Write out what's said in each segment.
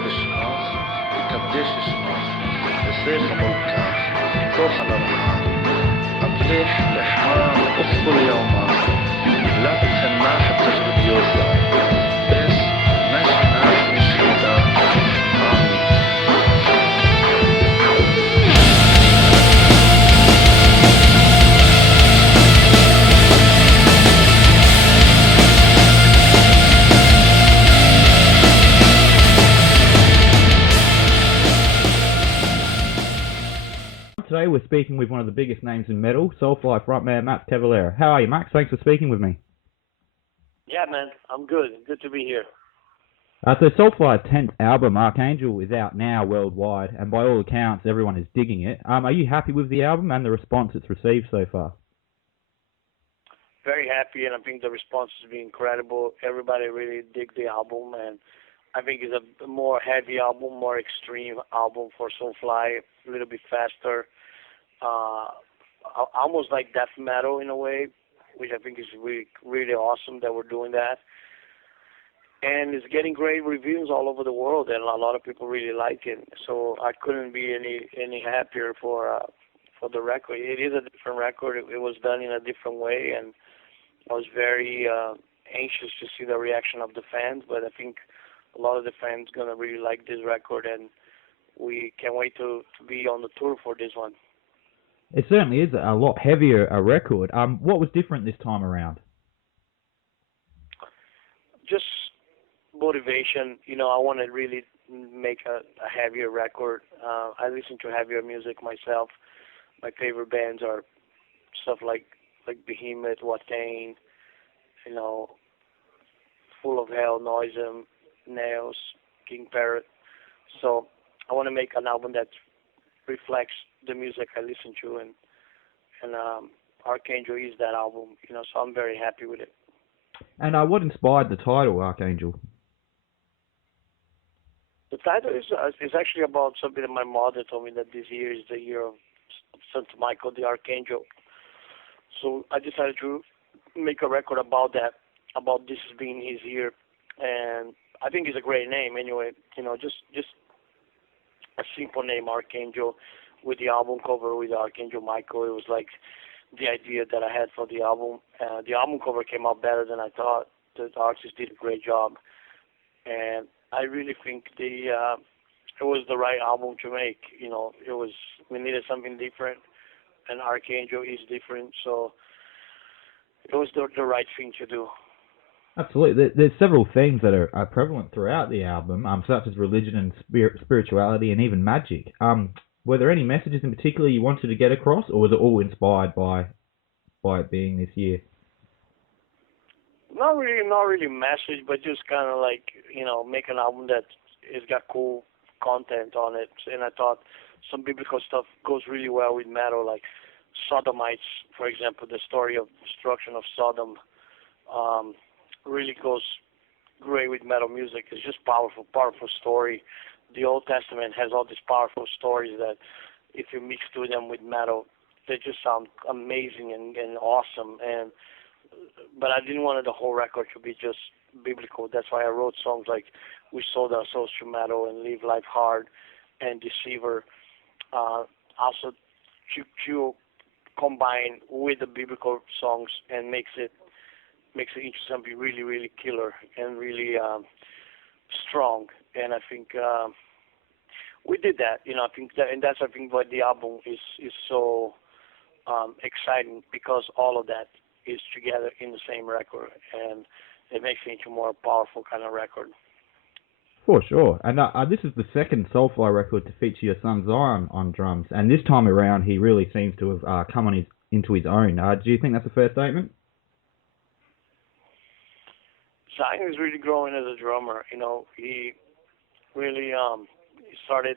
בשמך, יקדש ששמך, תעשה חמולך, תוך על הרמה, אבלך לחם אוכול יומה, لا تسمح التجربيوزة بس نشنع نشهد آمين. Today we're speaking with one of the biggest names in metal, Soulfly frontman Max Cavalera. How are you, Max? Thanks for speaking with me. Yeah, man, I'm good. Good to be here. So Soulfly's 10th album, Archangel, is out now worldwide, and by all accounts, everyone is digging it. Are you happy with the album and the response it's received so far? Very happy, and I think the response has been incredible. Everybody really dig the album, and I think it's a more heavy album, more extreme album for Soulfly, a little bit faster, almost like death metal in a way, which I think is really, really awesome that we're doing that. And it's getting great reviews all over the world, and a lot of people really like it. So I couldn't be any happier for the record. It is a different record. It was done in a different way, and I was very anxious to see the reaction of the fans. But I think a lot of the fans gonna really like this record, and we can't wait to be on the tour for this one. It certainly is a lot heavier a record. What was different this time around? Just motivation. You know, I want to really make a heavier record. I listen to heavier music myself. My favorite bands are stuff like Behemoth, Watain, you know, Full of Hell, Noisem, Nails, King Parrott. So I want to make an album that reflects the music I listen to, and Archangel is that album, you know, so I'm very happy with it. And what inspired the title, Archangel? The title is actually about something that my mother told me, that this year is the year of St. Michael the Archangel. So I decided to make a record about that, about this being his year, and I think it's a great name anyway, you know, just a simple name, Archangel, with the album cover with Archangel Michael. It was like the idea that I had for the album. The album cover came out better than I thought. The artist did a great job, and I really think it was the right album to make. You know, we needed something different, and Archangel is different, so it was the right thing to do. Absolutely. There's several themes that are prevalent throughout the album, such as religion and spirituality and even magic. Were there any messages in particular you wanted to get across, or was it all inspired by it being this year? Not really message, but just kind of like, you know, make an album that has got cool content on it. And I thought some biblical stuff goes really well with metal, like Sodomites, for example, the story of destruction of Sodom. Really goes great with metal music. It's just powerful story. The Old Testament has all these powerful stories that if you mix to them with metal, they just sound amazing and awesome. But I didn't want the whole record to be just biblical. That's why I wrote songs like We Sold Our Souls to Metal and Live Life Hard and Deceiver. Also to combine with the biblical songs and makes it into something really, really killer and really strong. And I think we did that. You know, I think that's why the album is so exciting, because all of that is together in the same record, and it makes it into a more powerful kind of record. For sure. And this is the second Soulfly record to feature your son Zyon on drums, and this time around he really seems to have come into his own. Do you think that's a fair statement? Zyon is really growing as a drummer. You know, he really he started.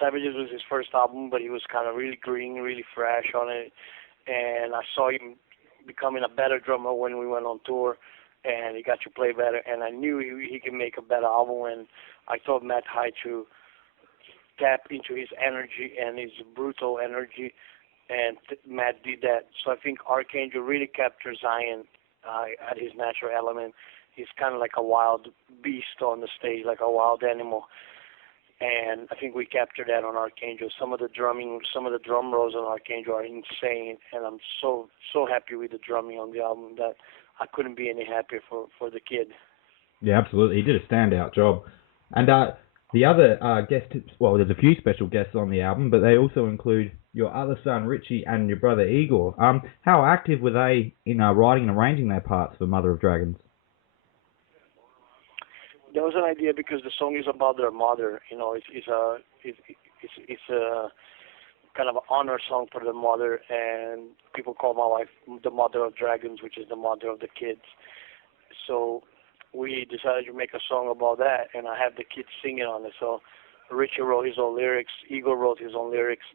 Savages was his first album, but he was kind of really green, really fresh on it. And I saw him becoming a better drummer when we went on tour, and he got to play better. And I knew he could make a better album. And I told Matt High to tap into his energy and his brutal energy, and Matt did that. So I think Archangel really captured Zyon at his natural element, he's kind of like a wild beast on the stage, like a wild animal. And I think we captured that on Archangel. Some of the drum rolls on Archangel are insane, and I'm so happy with the drumming on the album that I couldn't be any happier for the kid. Yeah, absolutely. He did a standout job. And the other guests, well, there's a few special guests on the album, but they also include your other son Richie and your brother Igor. How active were they in writing and arranging their parts for Mother of Dragons? There was an idea because the song is about their mother. You know, it's a kind of an honor song for the mother, and people call my wife the Mother of Dragons, which is the mother of the kids. So we decided to make a song about that, and I have the kids singing on it. So Richie wrote his own lyrics, Igor wrote his own lyrics,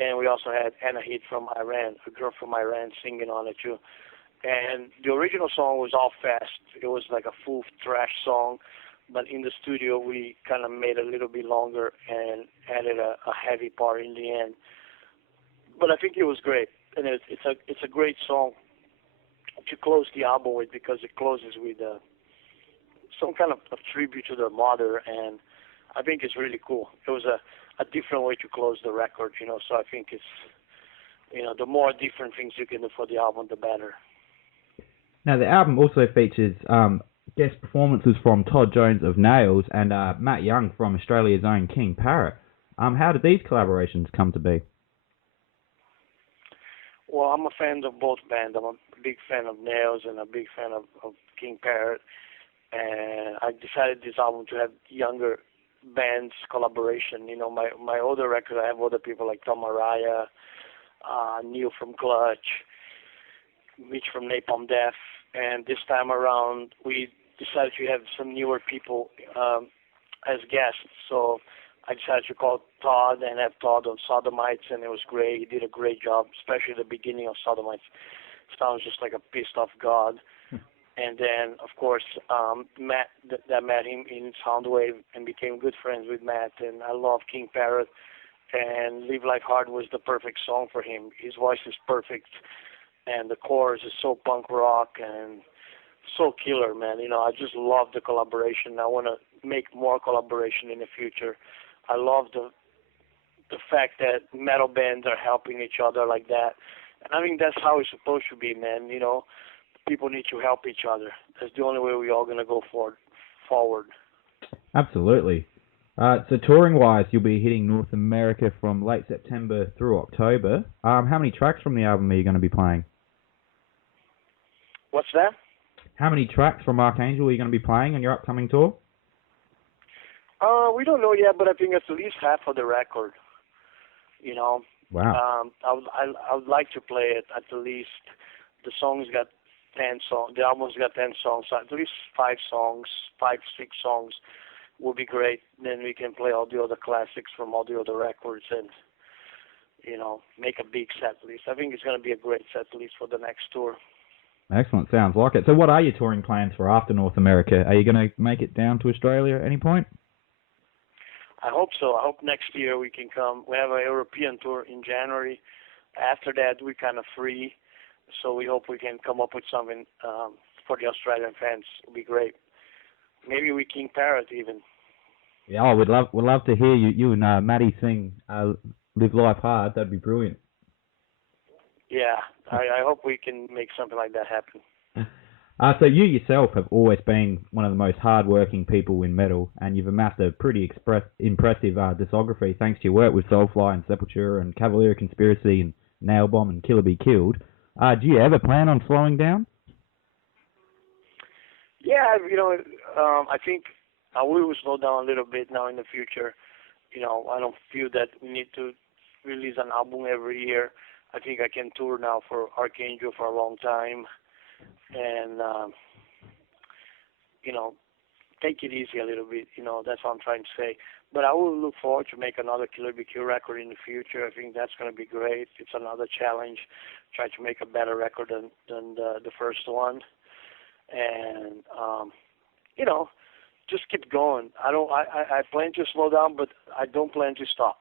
and we also had Anahit from Iran, a girl from Iran, singing on it too. And the original song was all fast. It was like a full thrash song, but in the studio we kind of made it a little bit longer and added a heavy part in the end. But I think it was great, and it's a great song to close the album with because it closes with some kind of a tribute to their mother, and I think it's really cool. It was a different way to close the record, you know, so I think it's, you know, the more different things you can do for the album, the better. Now, the album also features guest performances from Todd Jones of Nails and Matt Young from Australia's own King Parrott. How did these collaborations come to be? Well, I'm a fan of both bands. I'm a big fan of Nails and a big fan of King Parrott. And I decided this album to have younger bands collaboration. You know, my older record, I have other people like Tom Araya, Neil from Clutch, Mitch from Napalm Death. And this time around, we decided to have some newer people as guests. So I decided to call Todd and have Todd on Sodomites, and it was great. He did a great job, especially the beginning of Sodomites. Sounds just like a pissed off God. And then, of course, Matt, that met him in Soundwave and became good friends with Matt. And I love King Parrott, and Live Life Hard was the perfect song for him. His voice is perfect, and the chorus is so punk rock and so killer, man. You know, I just love the collaboration. I want to make more collaboration in the future. I love the fact that metal bands are helping each other like that. And I think that's how it's supposed to be, man. You know, people need to help each other. That's the only way we're all going to go forward. Absolutely. So touring-wise, you'll be hitting North America from late September through October. How many tracks from the album are you going to be playing? What's that? How many tracks from Archangel are you going to be playing on your upcoming tour? We don't know yet, but I think it's at least half of the record. You know. Wow. I would like to play it at least. The song's got 10 songs. The album's got 10 songs. So at least 5 songs, 6 songs will be great. Then we can play all the other classics from all the other records and, you know, make a big set list. I think it's going to be a great set list for the next tour. Excellent. Sounds like it. So what are your touring plans for after North America? Are you going to make it down to Australia at any point? I hope so. I hope next year we can come. We have a European tour in January. After that, we're kind of free. So we hope we can come up with something for the Australian fans. It'll be great. Maybe with King Parrott even. Yeah, we'd love to hear you and Matty sing Live Life Hard. That'd be brilliant. Yeah, I hope we can make something like that happen. So you yourself have always been one of the most hard-working people in metal, and you've amassed a pretty impressive discography thanks to your work with Soulfly and Sepultura and Cavalera Conspiracy and Nailbomb and Killer Be Killed. Do you ever plan on slowing down? Yeah, you know, I think I will slow down a little bit now in the future. You know, I don't feel that we need to release an album every year. I think I can tour now for Archangel for a long time and, you know, take it easy a little bit. You know, that's what I'm trying to say. But I will look forward to make another Killer BQ record in the future. I think that's going to be great. It's another challenge. Try to make a better record than the first one. And, you know, just keep going. I plan to slow down, but I don't plan to stop.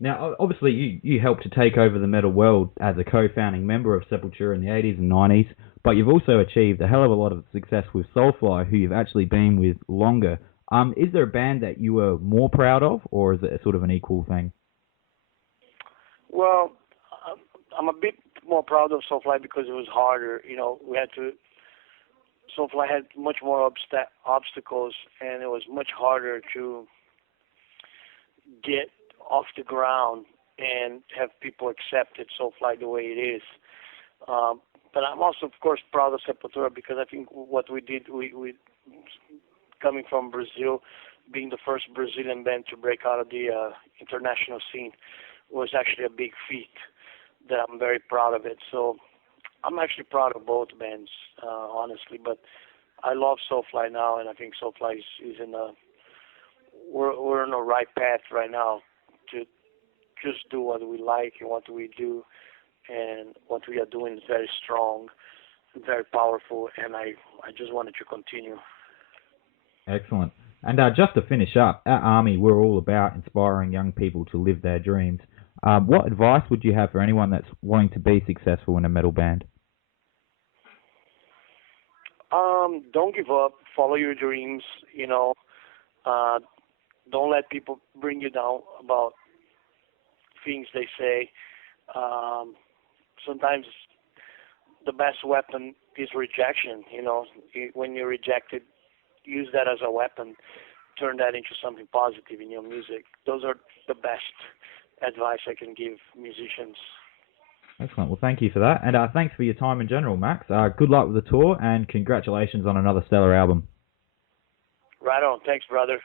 Now, obviously, you helped to take over the metal world as a co-founding member of Sepultura in the 80s and 90s, but you've also achieved a hell of a lot of success with Soulfly, who you've actually been with longer. Is there a band that you were more proud of, or is it sort of an equal thing? Well, I'm a bit more proud of Soulfly because it was harder. You know, Soulfly had much more obstacles, and it was much harder to get off the ground and have people accept it, Soulfly, the way it is. But I'm also, of course, proud of Sepultura because I think what we did, we coming from Brazil, being the first Brazilian band to break out of the international scene, was actually a big feat that I'm very proud of it. So I'm actually proud of both bands, honestly. But I love Soulfly now, and I think Soulfly is in a we're on the right path right now to just do what we like and what we do, and what we are doing is very strong, very powerful, and I just wanted to continue. Excellent. And just to finish up, at ARMI, we're all about inspiring young people to live their dreams. What advice would you have for anyone that's wanting to be successful in a metal band? Don't give up. Follow your dreams. You know, don't let people bring you down about things they say. Sometimes the best weapon is rejection. You know, when you're rejected, use that as a weapon. Turn that into something positive in your music. Those are the best advice I can give musicians. Excellent. Well, thank you for that. And thanks for your time in general, Max. Good luck with the tour, and congratulations on another stellar album. Right on. Thanks, brother.